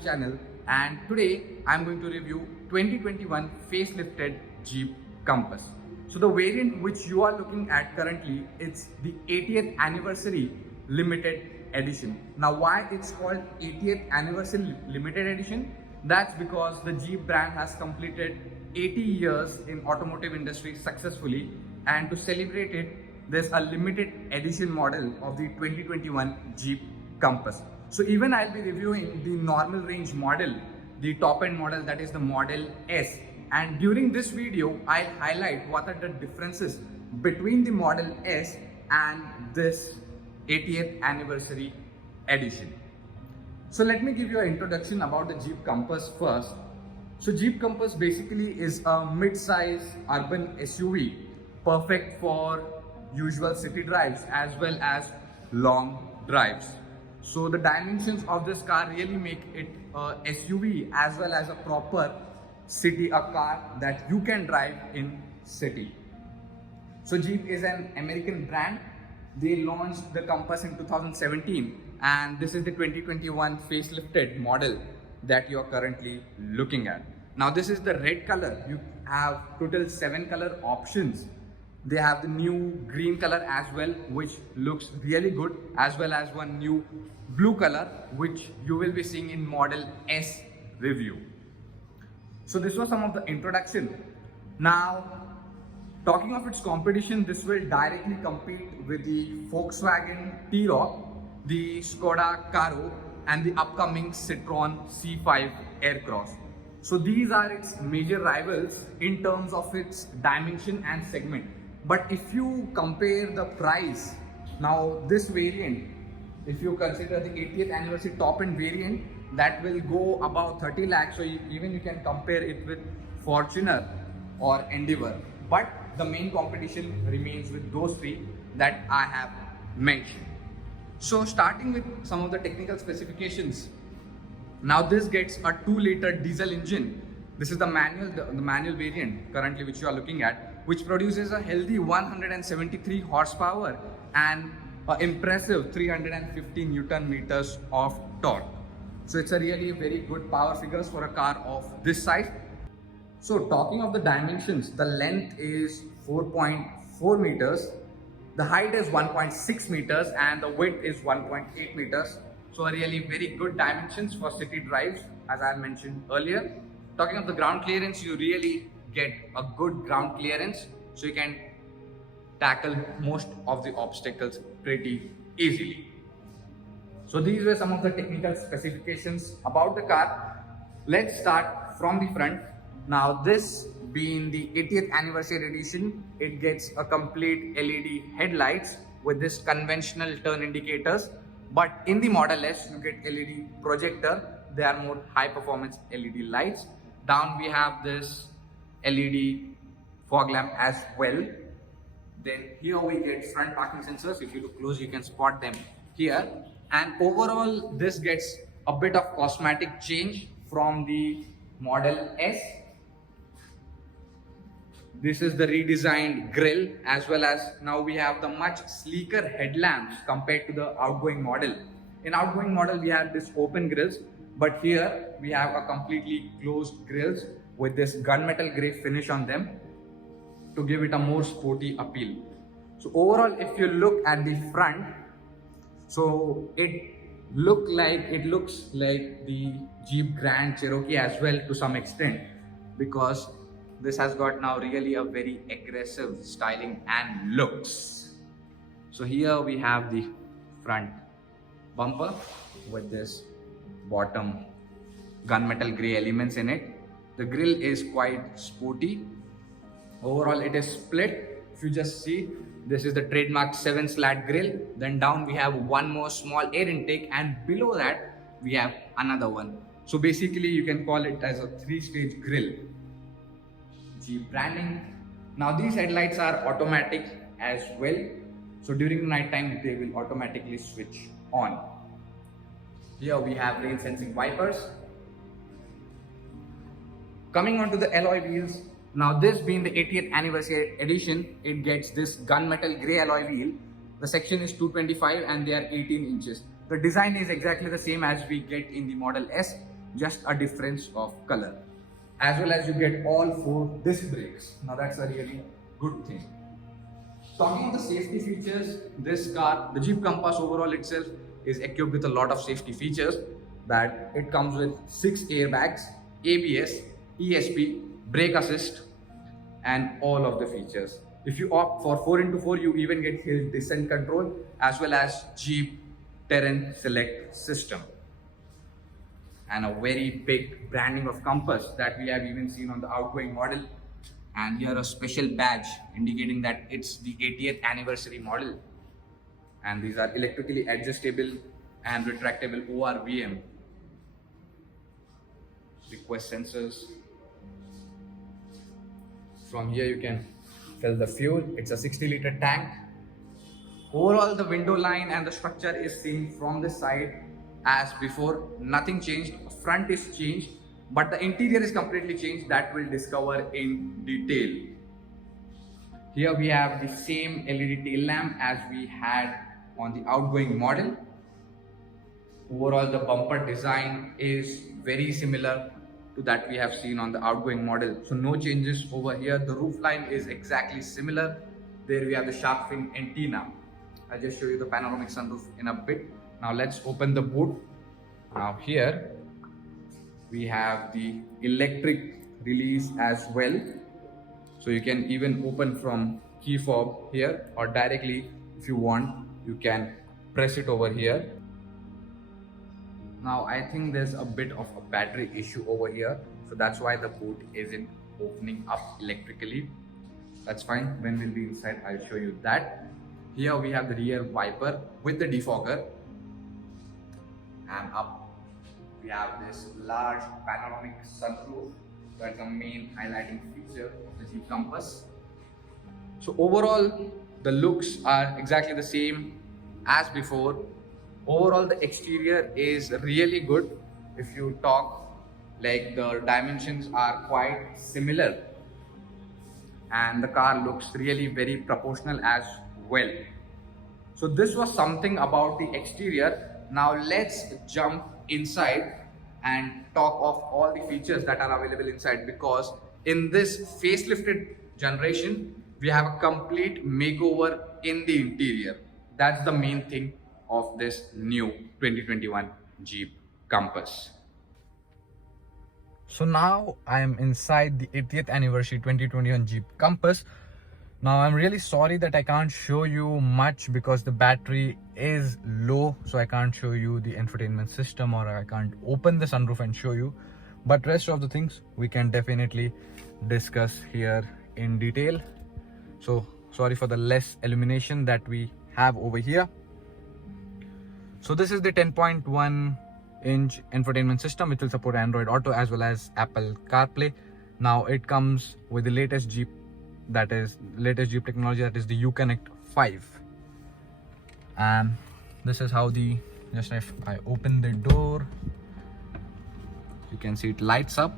YouTube channel, and today I'm going to review 2021 facelifted Jeep Compass. So the variant which you are looking at currently, it's the 80th anniversary limited edition. Now why it's called 80th anniversary limited edition? That's because the Jeep brand has completed 80 years in automotive industry successfully, and to celebrate it, there's a limited edition model of the 2021 Jeep Compass. So even I'll be reviewing the normal range model, the top end model, that is the Model S. And during this video, I'll highlight what are the differences between the Model S and this 80th anniversary edition. So let me give you an introduction about the Jeep Compass first. So Jeep Compass basically is a mid-size urban SUV, perfect for usual city drives as well as long drives. So the dimensions of this car really make it a SUV as well as a proper a car that you can drive in city. So Jeep is an American brand. They launched the Compass in 2017, and this is the 2021 facelifted model that you are currently looking at. Now this is the red color. You have total 7 color options. They have the new green color as well, which looks really good, as well as one new blue color, which you will be seeing in Model S review. So this was some of the introduction. Now, talking of its competition, this will directly compete with the Volkswagen T-Roc, the Skoda Karo, and the upcoming Citroen C5 Aircross. So these are its major rivals in terms of its dimension and segment. But if you compare the price, now this variant, if you consider the 80th anniversary top end variant, that will go about 30 lakhs. So even you can compare it with Fortuner or Endeavour. But the main competition remains with those three that I have mentioned. So starting with some of the technical specifications. Now this gets a 2-liter diesel engine. This is the manual variant currently which you are looking at, which produces a healthy 173 horsepower and an impressive 350 Newton meters of torque. So it's a really very good power figures for a car of this size. So talking of the dimensions, the length is 4.4 meters, the height is 1.6 meters, and the width is 1.8 meters. So a really very good dimensions for city drives, as I mentioned earlier. Talking of the ground clearance, you really get a good ground clearance, so you can tackle most of the obstacles pretty easily. So these were some of the technical specifications about the car. Let's start from the front. Now this being the 80th anniversary edition, it gets a complete LED headlights with this conventional turn indicators. But in the Model S, you get LED projector. They are more high performance LED lights. Down we have this LED fog lamp as well. Then here we get front parking sensors. If you look close, you can spot them here. And overall, this gets a bit of cosmetic change from the Model S. This is the redesigned grille, as well as now we have the much sleeker headlamps compared to the outgoing model. In outgoing model, we have this open grills, but here we have a completely closed grills with this gunmetal gray finish on them to give it a more sporty appeal. So overall, if you look at the front, so it looks like the Jeep Grand Cherokee as well to some extent, because this has got now really a very aggressive styling and looks. So here we have the front bumper with this bottom gunmetal gray elements in it. The grille is quite sporty. Overall, it is split. If you just see, this is the trademark 7-slat grille. Then down we have one more small air intake, and below that we have another one. So basically you can call it as a 3-stage grille. Jeep branding. Now these headlights are automatic as well. So during the night time, they will automatically switch on. Here we have rain sensing wipers. Coming on to the alloy wheels. Now this being the 80th anniversary edition, it gets this gunmetal grey alloy wheel. The section is 225 and they are 18 inches. The design is exactly the same as we get in the Model S. just a difference of color. As well as you get all 4 disc brakes. Now that's a really good thing. Talking of the safety features, this car, the Jeep Compass overall itself is equipped with a lot of safety features. That it comes with 6 airbags, ABS, ESP, brake assist, and all of the features. If you opt for 4x4, you even get hill descent control as well as Jeep Terrain Select system. And a very big branding of Compass that we have even seen on the outgoing model. And here a special badge indicating that it's the 80th anniversary model. And these are electrically adjustable and retractable ORVM request sensors. From here you can fill the fuel. It's a 60-liter tank. Overall, the window line and the structure is seen from the side as before. Nothing changed. Front is changed, but the interior is completely changed. That we'll discover in detail. Here we have the same LED tail lamp as we had on the outgoing model. Overall, the bumper design is very similar to that we have seen on the outgoing model. So no changes over here. The roof line is exactly similar. There we have the shark fin antenna. I'll just show you the panoramic sunroof in a bit. Now let's open the boot. Now here we have the electric release as well. So you can even open from key fob here, or directly if you want, you can press it over here. Now I think there's a bit of a battery issue over here, so that's why the boot isn't opening up electrically. That's fine. When we'll be inside, I'll show you that. Here we have the rear wiper with the defogger, and up we have this large panoramic sunroof. That's the main highlighting feature of the Jeep Compass. So overall, the looks are exactly the same as before. Overall, the exterior is really good. If you talk, like, the dimensions are quite similar, and the car looks really very proportional as well. So this was something about the exterior. Now let's jump inside and talk of all the features that are available inside, because in this facelifted generation we have a complete makeover in the interior. That's the main thing of this new 2021 Jeep Compass. So now I am inside the 80th anniversary 2021 Jeep Compass. Now I'm really sorry that I can't show you much because the battery is low, so I can't show you the infotainment system, or I can't open the sunroof and show you. But rest of the things we can definitely discuss here in detail. So sorry for the less illumination that we have over here. So this is the 10.1-inch infotainment system, which will support Android Auto as well as Apple CarPlay. Now it comes with the latest Jeep technology, that is the Uconnect 5. And this is how just if I open the door, you can see it lights up.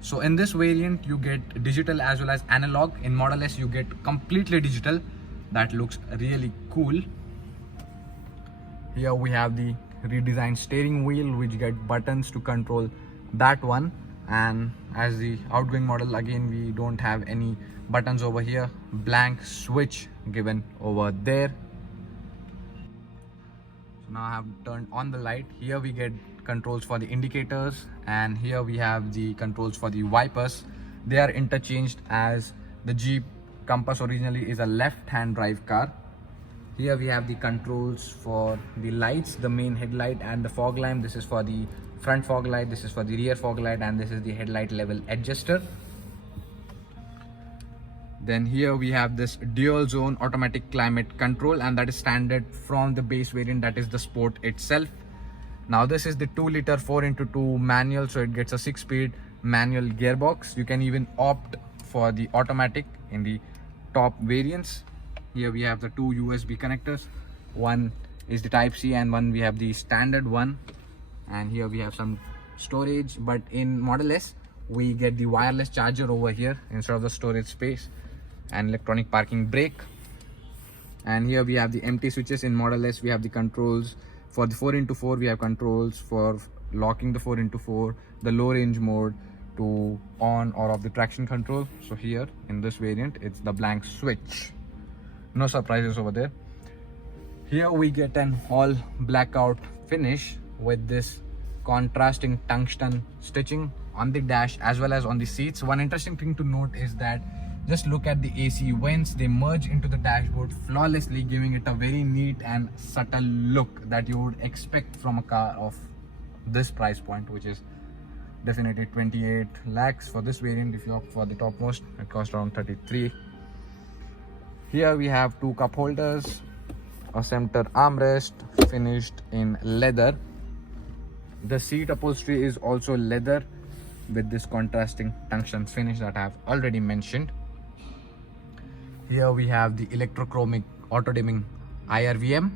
So in this variant you get digital as well as analog. In Model S you get completely digital. That looks really cool. Here we have the redesigned steering wheel, which get buttons to control that one. And as the outgoing model, again we don't have any buttons over here. Blank switch given over there. So now I have turned on the light. Here we get controls for the indicators, and here we have the controls for the wipers. They are interchanged, as the Jeep Compass originally is a left-hand drive car. Here we have the controls for the lights, the main headlight and the fog lamp. This is for the front fog light, this is for the rear fog light, and this is the headlight level adjuster. Then here we have this dual zone automatic climate control, and that is standard from the base variant, that is the Sport itself. Now this is the 2-liter 4x2 manual, so it gets a 6-speed manual gearbox. You can even opt for the automatic in the top variants. Here we have the 2 USB connectors. One is the Type-C and one we have the standard one. And here we have some storage, but in Model S we get the wireless charger over here instead of the storage space, and electronic parking brake. And here we have the empty switches. In Model S we have the controls for the 4x4. We have controls for locking the 4x4, the low range mode, to on or off the traction control. So here in this variant, it's the blank switch. No surprises over there. Here we get an all blackout finish with this contrasting tungsten stitching on the dash as well as on the seats. One interesting thing to note is that just look at the AC vents. They merge into the dashboard flawlessly, giving it a very neat and subtle look that you would expect from a car of this price point, which is definitely 28 lakhs for this variant. If you opt for the topmost, it costs around 33. Here we have two cup holders, a center armrest finished in leather. The seat upholstery is also leather with this contrasting tungsten finish that I have already mentioned. Here we have the electrochromic auto dimming IRVM.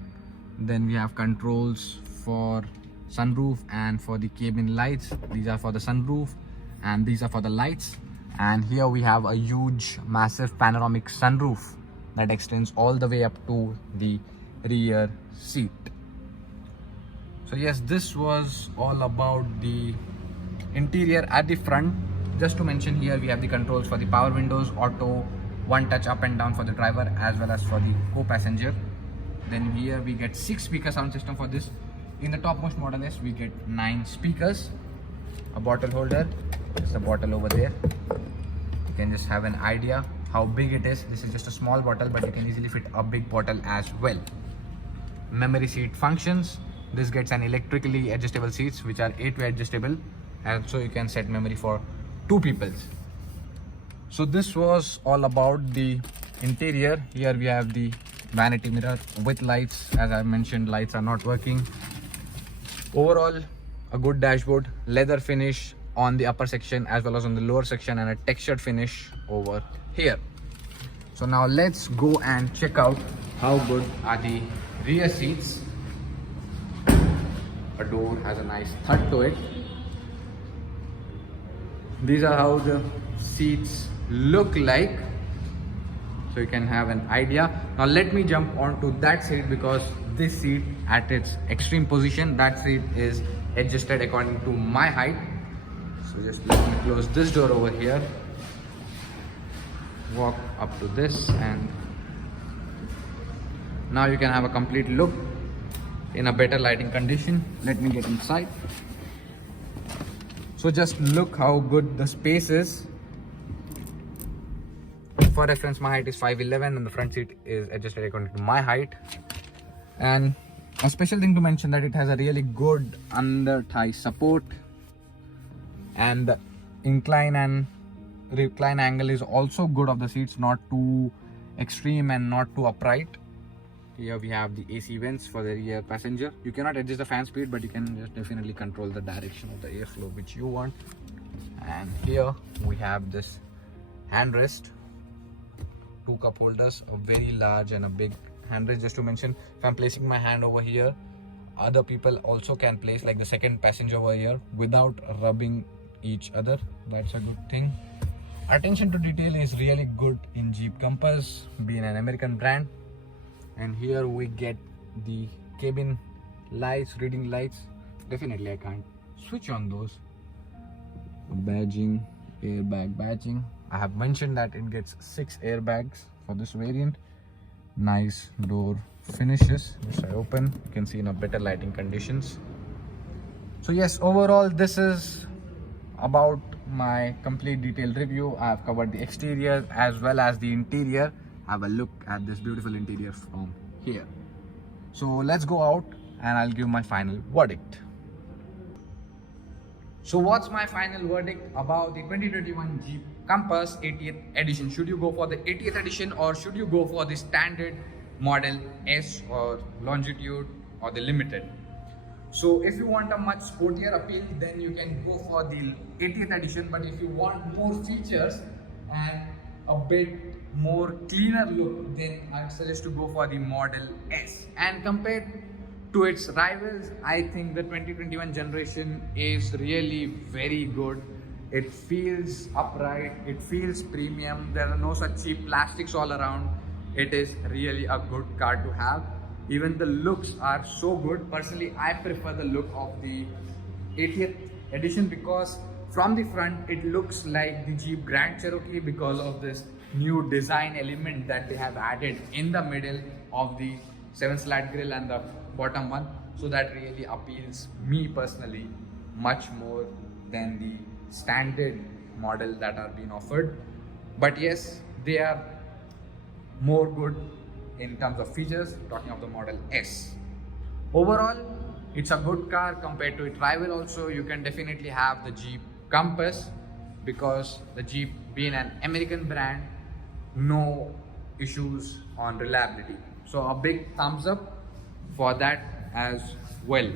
Then we have controls for sunroof and for the cabin lights. These are for the sunroof and these are for the lights. And here we have a huge massive panoramic sunroof that extends all the way up to the rear seat. So yes, this was all about the interior at the front. Just to mention, here we have the controls for the power windows, auto, one touch up and down for the driver as well as for the co-passenger. Then here we get 6 speaker sound system for this. In the topmost Model S we get 9 speakers, a bottle holder. There's a bottle over there. You can just have an idea how big it is. This is just a small bottle, but you can easily fit a big bottle as well. Memory seat functions. This gets an electrically adjustable seats which are 8-way adjustable, and so you can set memory for 2 people. So this was all about the interior. Here we have the vanity mirror with lights. As I mentioned, lights are not working. Overall, a good dashboard, leather finish on the upper section as well as on the lower section, and a textured finish over here. So now let's go and check out how good are the rear seats. A door has a nice thud to it. These are how the seats look like, so you can have an idea. Now let me jump onto that seat, because this seat at its extreme position, that seat is adjusted according to my height. So just let me close this door over here, walk up to this, and now you can have a complete look in a better lighting condition. Let me get inside. So just look how good the space is. For reference, my height is 5'11" and the front seat is adjusted according to my height. And a special thing to mention that it has a really good under thigh support, and the incline and recline angle is also good of the seats, not too extreme and not too upright. Here we have the AC vents for the rear passenger. You cannot adjust the fan speed, but you can just definitely control the direction of the airflow which you want. And here we have this handrest, 2 cup holders, a very large and a big handrest. Just to mention, if I'm placing my hand over here, other people also can place, like the second passenger over here, without rubbing each other. That's a good thing. Attention to detail is really good in Jeep Compass, being an American brand. And here we get the cabin lights, reading lights. Definitely I can't switch on those. Badging, airbag badging. I have mentioned that it gets 6 airbags for this variant. Nice door finishes. Which I open, you can see in a better lighting conditions. So yes, overall this is about my complete detailed review. I have covered the exterior as well as the interior. Have a look at this beautiful interior from here. So let's go out and I'll give my final verdict. So what's my final verdict about the 2021 Jeep Compass 80th edition? Should you go for the 80th edition, or should you go for the standard Model S or Longitude or the Limited? So if you want a much sportier appeal, then you can go for the 80th edition. But if you want more features and a bit more cleaner look, then I'd suggest to go for the Model S. And compared to its rivals, I think the 2021 generation is really very good. It feels upright, it feels premium, there are no such cheap plastics all around. It is really a good car to have. Even the looks are so good. Personally, I prefer the look of the 80th edition because from the front it looks like the Jeep Grand Cherokee because of this new design element that they have added in the middle of the 7-slat grille and the bottom one. So that really appeals me personally much more than the standard model that are being offered. But yes, they are more good in terms of features, talking of the Model S. Overall, it's a good car compared to its rival. Also, you can definitely have the Jeep Compass because the Jeep being an American brand, no issues on reliability. So a big thumbs up for that as well.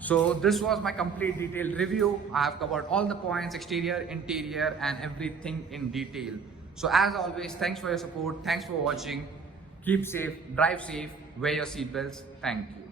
So this was my complete detailed review. I have covered all the points, exterior, interior, and everything in detail. So as always, thanks for your support. Thanks for watching. Keep safe, drive safe, wear your seatbelts. Thank you.